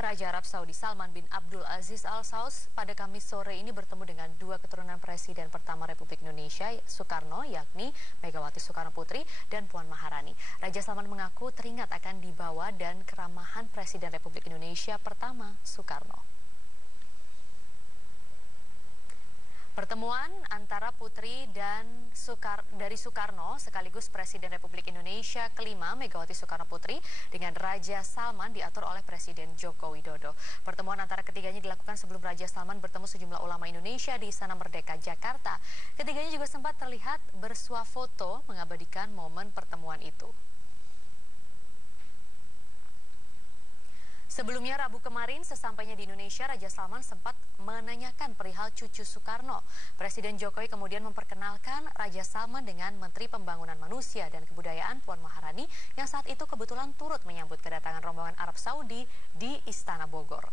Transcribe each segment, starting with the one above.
Raja Arab Saudi Salman bin Abdul Aziz Al Saud pada Kamis sore ini bertemu dengan dua keturunan Presiden pertama Republik Indonesia, Soekarno, yakni Megawati Soekarno Putri dan Puan Maharani. Raja Salman mengaku teringat akan dibawa dan keramahan Presiden Republik Indonesia pertama, Soekarno. Pertemuan antara Putri dan dari Soekarno sekaligus Presiden Republik Indonesia kelima Megawati Soekarno Putri dengan Raja Salman diatur oleh Presiden Joko Widodo. Pertemuan antara ketiganya dilakukan sebelum Raja Salman bertemu sejumlah ulama Indonesia di Istana Merdeka, Jakarta. Ketiganya juga sempat terlihat bersuah foto mengabadikan momen pertemuan itu. Sebelumnya Rabu kemarin sesampainya di Indonesia, Raja Salman sempat menanyakan perihal cucu Soekarno. Presiden Jokowi kemudian memperkenalkan Raja Salman dengan Menteri Pembangunan Manusia dan Kebudayaan Puan Maharani yang saat itu kebetulan turut menyambut kedatangan rombongan Arab Saudi di Istana Bogor.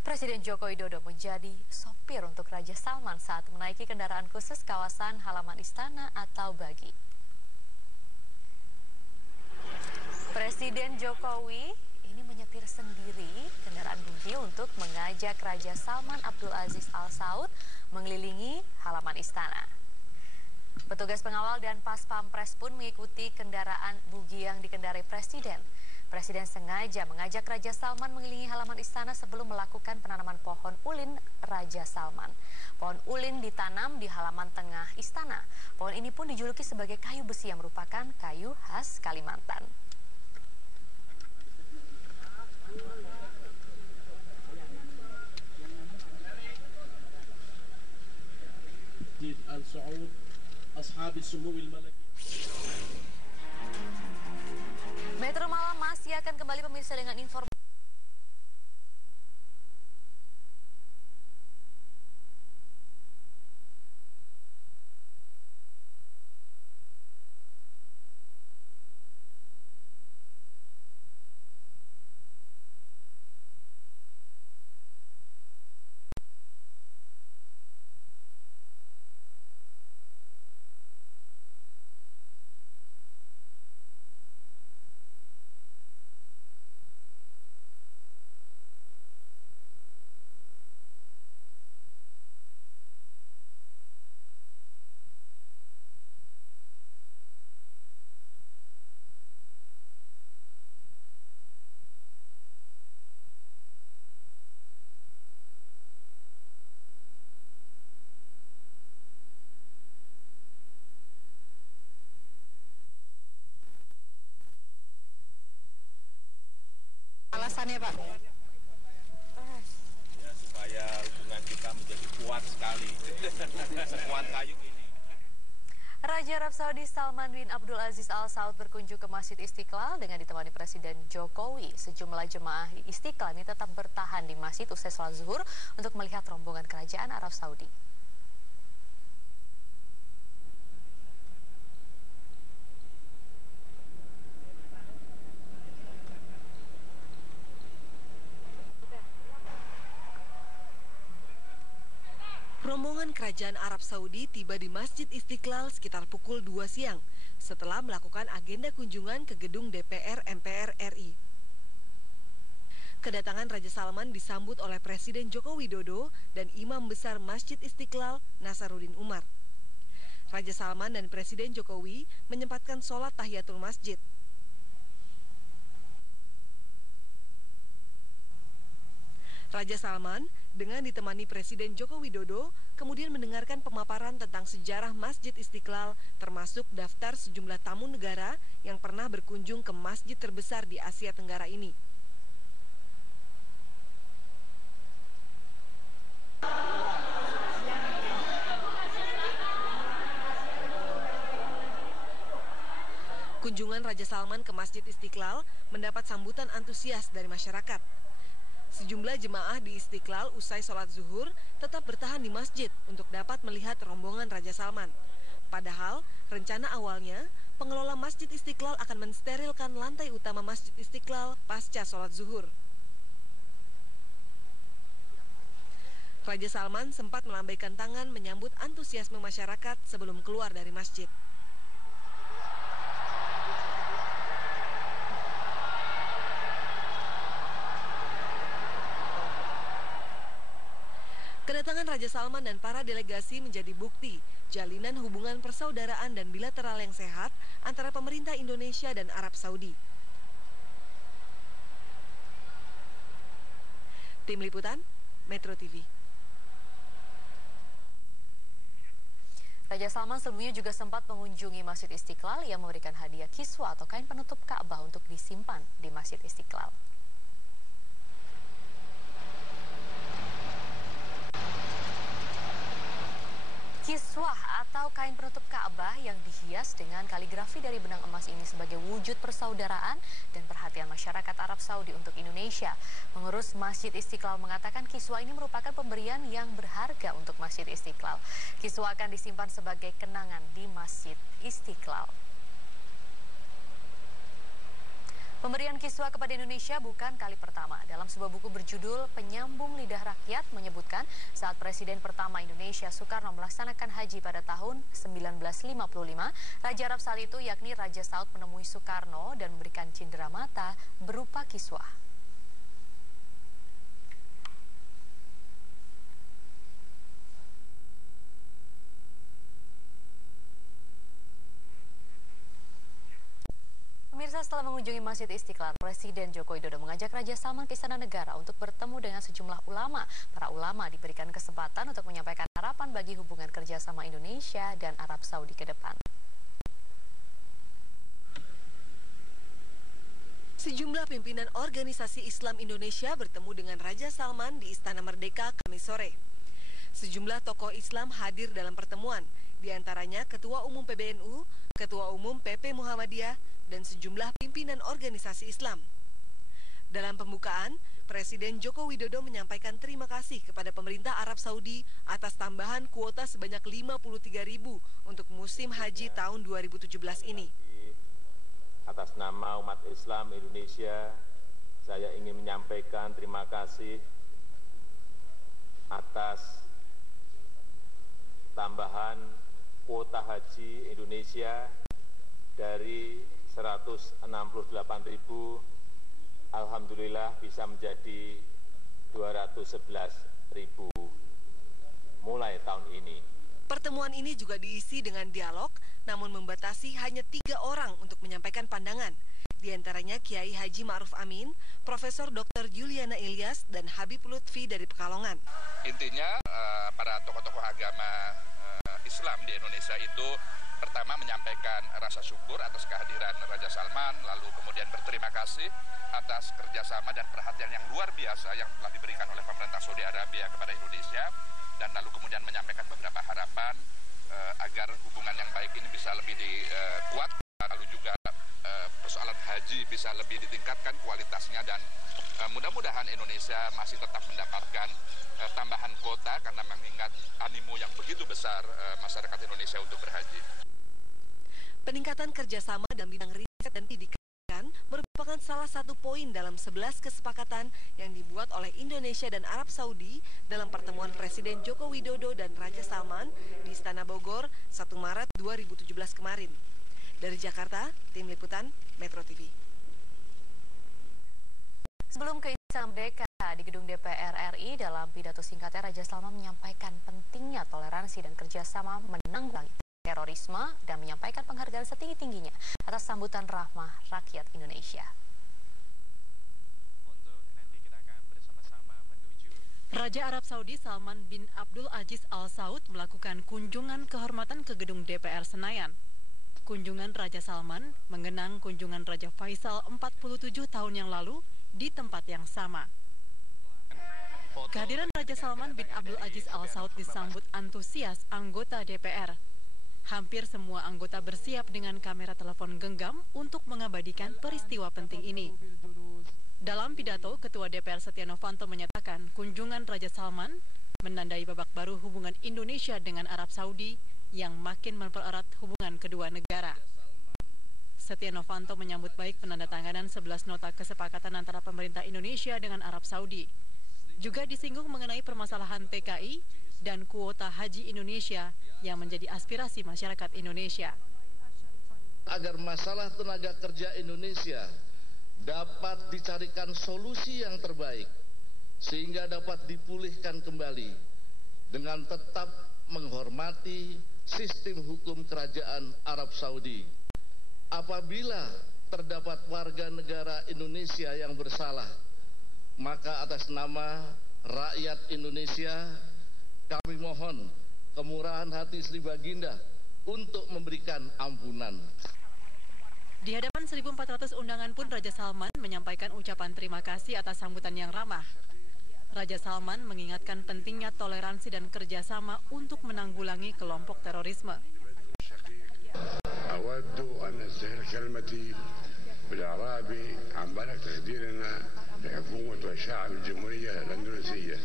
Presiden Joko Widodo menjadi sopir untuk Raja Salman saat menaiki kendaraan khusus kawasan halaman istana atau bagi. Presiden Jokowi ini menyetir sendiri kendaraan buggy untuk mengajak Raja Salman Abdul Aziz Al Saud mengelilingi halaman istana. Petugas pengawal dan pas pampres pun mengikuti kendaraan buggy yang dikendarai Presiden. Presiden sengaja mengajak Raja Salman mengelilingi halaman istana sebelum melakukan penanaman pohon ulin Raja Salman. Pohon ulin ditanam di halaman tengah istana. Pohon ini pun dijuluki sebagai kayu besi yang merupakan kayu khas Kalimantan. Metro Malam masih akan kembali pemirsa dengan informasi. Alasannya, Pak? Ya, supaya hubungan kita menjadi kuat sekali. Sekuat kayu ini. Raja Arab Saudi Salman bin Abdul Aziz Al Saud berkunjung ke Masjid Istiqlal dengan ditemani Presiden Jokowi. Sejumlah jemaah Istiqlal ini tetap bertahan di masjid usai sholat zuhur untuk melihat rombongan kerajaan Arab Saudi. Rombongan kerajaan Arab Saudi tiba di Masjid Istiqlal sekitar pukul 2 siang setelah melakukan agenda kunjungan ke gedung DPR MPR RI. Kedatangan Raja Salman disambut oleh Presiden Joko Widodo dan Imam Besar Masjid Istiqlal Nasaruddin Umar. Raja Salman dan Presiden Jokowi menyempatkan sholat tahiyatul masjid. Raja Salman dengan ditemani Presiden Joko Widodo kemudian mendengarkan pemaparan tentang sejarah Masjid Istiqlal termasuk daftar sejumlah tamu negara yang pernah berkunjung ke masjid terbesar di Asia Tenggara ini. Kunjungan Raja Salman ke Masjid Istiqlal mendapat sambutan antusias dari masyarakat. Sejumlah jemaah di Istiqlal usai sholat zuhur tetap bertahan di masjid untuk dapat melihat rombongan Raja Salman. Padahal, rencana awalnya, pengelola Masjid Istiqlal akan mensterilkan lantai utama Masjid Istiqlal pasca sholat zuhur. Raja Salman sempat melambaikan tangan menyambut antusiasme masyarakat sebelum keluar dari masjid. Kedatangan Raja Salman dan para delegasi menjadi bukti jalinan hubungan persaudaraan dan bilateral yang sehat antara pemerintah Indonesia dan Arab Saudi. Tim Liputan, Metro TV. Raja Salman sebelumnya juga sempat mengunjungi Masjid Istiqlal yang memberikan hadiah kiswa atau kain penutup Ka'bah untuk disimpan di Masjid Istiqlal. Kiswah atau kain penutup Ka'bah yang dihias dengan kaligrafi dari benang emas ini sebagai wujud persaudaraan dan perhatian masyarakat Arab Saudi untuk Indonesia. Pengurus Masjid Istiqlal mengatakan kiswah ini merupakan pemberian yang berharga untuk Masjid Istiqlal. Kiswah akan disimpan sebagai kenangan di Masjid Istiqlal. Pemberian kiswah kepada Indonesia bukan kali pertama. Dalam sebuah buku berjudul Penyambung Lidah Rakyat menyebutkan saat Presiden pertama Indonesia Soekarno melaksanakan haji pada tahun 1955, Raja Arab saat itu yakni Raja Saud menemui Soekarno dan memberikan cindera mata berupa kiswah. Pemirsa, setelah mengunjungi Masjid Istiqlal, Presiden Joko Widodo mengajak Raja Salman ke Istana Negara untuk bertemu dengan sejumlah ulama. Para ulama diberikan kesempatan untuk menyampaikan harapan bagi hubungan kerjasama Indonesia dan Arab Saudi ke depan. Sejumlah pimpinan organisasi Islam Indonesia bertemu dengan Raja Salman di Istana Merdeka Kamis sore. Sejumlah tokoh Islam hadir dalam pertemuan, di antaranya Ketua Umum PBNU, Ketua Umum PP Muhammadiyah, dan sejumlah pimpinan organisasi Islam. Dalam pembukaan, Presiden Joko Widodo menyampaikan terima kasih kepada pemerintah Arab Saudi atas tambahan kuota sebanyak 53.000 untuk musim haji tahun 2017 ini. Atas nama umat Islam Indonesia, saya ingin menyampaikan terima kasih atas tambahan kuota haji Indonesia dari 168.000, alhamdulillah bisa menjadi 211.000 mulai tahun ini. Pertemuan ini juga diisi dengan dialog, namun membatasi hanya 3 orang untuk menyampaikan pandangan. Di antaranya Kiai Haji Ma'ruf Amin, Profesor Dr. Juliana Ilyas, dan Habib Lutfi dari Pekalongan. Intinya para tokoh-tokoh agama Islam di Indonesia itu pertama menyampaikan rasa syukur atas kehadiran Raja Salman, lalu kemudian berterima kasih atas kerjasama dan perhatian yang luar biasa yang telah diberikan oleh pemerintah Saudi Arabia kepada Indonesia, dan lalu kemudian menyampaikan beberapa harapan agar hubungan yang baik ini bisa lebih dikuat, lalu juga persoalan haji bisa lebih ditingkatkan kualitasnya, dan mudah-mudahan Indonesia masih tetap mendapatkan tambahan kuota karena mengingat animo yang begitu besar masyarakat Indonesia untuk berhaji. Peningkatan kerjasama dalam bidang riset dan pendidikan merupakan salah satu poin dalam 11 kesepakatan yang dibuat oleh Indonesia dan Arab Saudi dalam pertemuan Presiden Joko Widodo dan Raja Salman di Istana Bogor 1 Maret 2017 kemarin. Dari Jakarta, Tim Liputan, Metro TV. Sebelum ke Istana Merdeka di gedung DPR RI, dalam pidato singkatnya Raja Salman menyampaikan pentingnya toleransi dan kerjasama menanggulangi terorisme dan menyampaikan penghargaan setinggi-tingginya atas sambutan rahmah rakyat Indonesia. Raja Arab Saudi Salman bin Abdul Aziz Al Saud melakukan kunjungan kehormatan ke gedung DPR Senayan. Kunjungan Raja Salman mengenang kunjungan Raja Faisal 47 tahun yang lalu di tempat yang sama. Kehadiran Raja Salman bin Abdul Aziz Al Saud disambut antusias anggota DPR. Hampir semua anggota bersiap dengan kamera telepon genggam untuk mengabadikan peristiwa penting ini. Dalam pidato, Ketua DPR Setia Novanto menyatakan kunjungan Raja Salman menandai babak baru hubungan Indonesia dengan Arab Saudi yang makin mempererat hubungan kedua negara. Setia Novanto menyambut baik penandatanganan 11 nota kesepakatan antara pemerintah Indonesia dengan Arab Saudi. Juga disinggung mengenai permasalahan PKI dan kuota haji Indonesia yang menjadi aspirasi masyarakat Indonesia. Agar masalah tenaga kerja Indonesia dapat dicarikan solusi yang terbaik sehingga dapat dipulihkan kembali dengan tetap menghormati sistem hukum kerajaan Arab Saudi. Apabila terdapat warga negara Indonesia yang bersalah, maka atas nama rakyat Indonesia kami mohon kemurahan hati Sri Baginda untuk memberikan ampunan. Di hadapan 1.400 undangan pun Raja Salman menyampaikan ucapan terima kasih atas sambutan yang ramah. Raja Salman mengingatkan pentingnya toleransi dan kerjasama untuk menanggulangi kelompok terorisme. أود أن أستهل كلمتي بالإعرابي عن بلغ تقديرنا لحكومة وشعب الجمهورية الإندونيسية.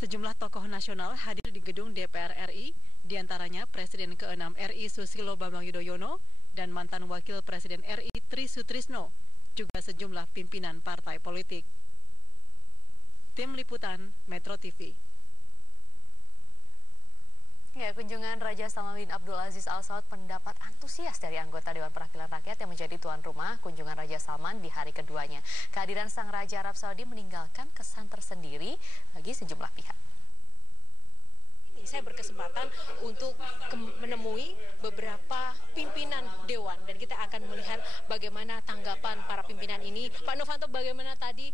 Sejumlah tokoh nasional hadir di gedung DPR RI, diantaranya Presiden ke-6 RI Susilo Bambang Yudhoyono dan mantan Wakil Presiden RI Tri Sutrisno, juga sejumlah pimpinan partai politik. Tim Liputan Metro TV. Ya, kunjungan Raja Salman bin Abdul Aziz Al Saud mendapat antusias dari anggota Dewan Perwakilan Rakyat yang menjadi tuan rumah kunjungan Raja Salman di hari keduanya. Kehadiran Sang Raja Arab Saudi meninggalkan kesan tersendiri bagi sejumlah pihak. Saya berkesempatan untuk menemui beberapa pimpinan Dewan dan kita akan melihat bagaimana tanggapan para pimpinan ini. Pak Novanto, bagaimana tadi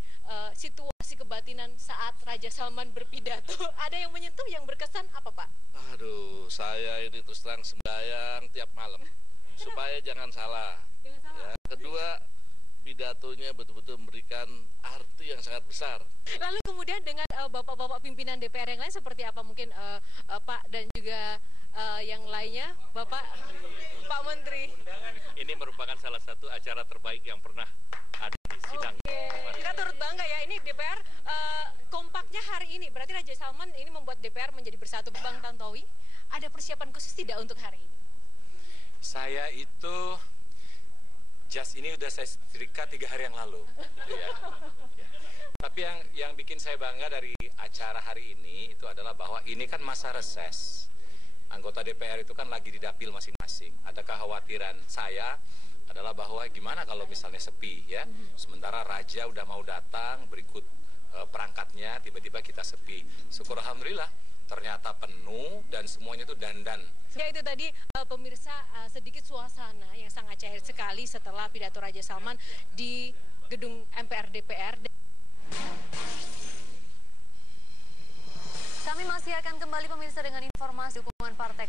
situasi kebatinan saat Raja Salman berpidato? Ada yang menyentuh, yang berkesan apa, Pak? Aduh, saya ini terus terang sembahyang tiap malam supaya jangan salah. Ya. Kedua, pidatonya betul-betul memberikan arti yang sangat besar. Lalu kemudian dengan bapak-bapak pimpinan DPR yang lain seperti apa, mungkin Pak dan juga yang lainnya, Bapak, Pak Menteri. Ini merupakan salah satu acara terbaik yang pernah ada di sidang. Kita turut bangga ya, ini DPR kompaknya hari ini. Berarti Raja Salman ini membuat DPR menjadi bersatu. Bang Tantowi, ada persiapan khusus tidak untuk hari ini? Saya itu jas ini udah saya setrika 3 hari yang lalu. Gitu ya. Ya. Tapi yang bikin saya bangga dari acara hari ini itu adalah bahwa ini kan masa reses. Anggota DPR itu kan lagi di dapil masing-masing. Ada kekhawatiran saya adalah bahwa gimana kalau misalnya sepi ya. Sementara Raja udah mau datang berikut perangkatnya, tiba-tiba kita sepi. Syukur alhamdulillah ternyata penuh dan semuanya itu dandan. Ya, itu tadi pemirsa sedikit suasana yang sangat cair sekali setelah pidato Raja Salman di gedung MPR DPR. Kami masih akan kembali pemirsa dengan informasi dukungan partai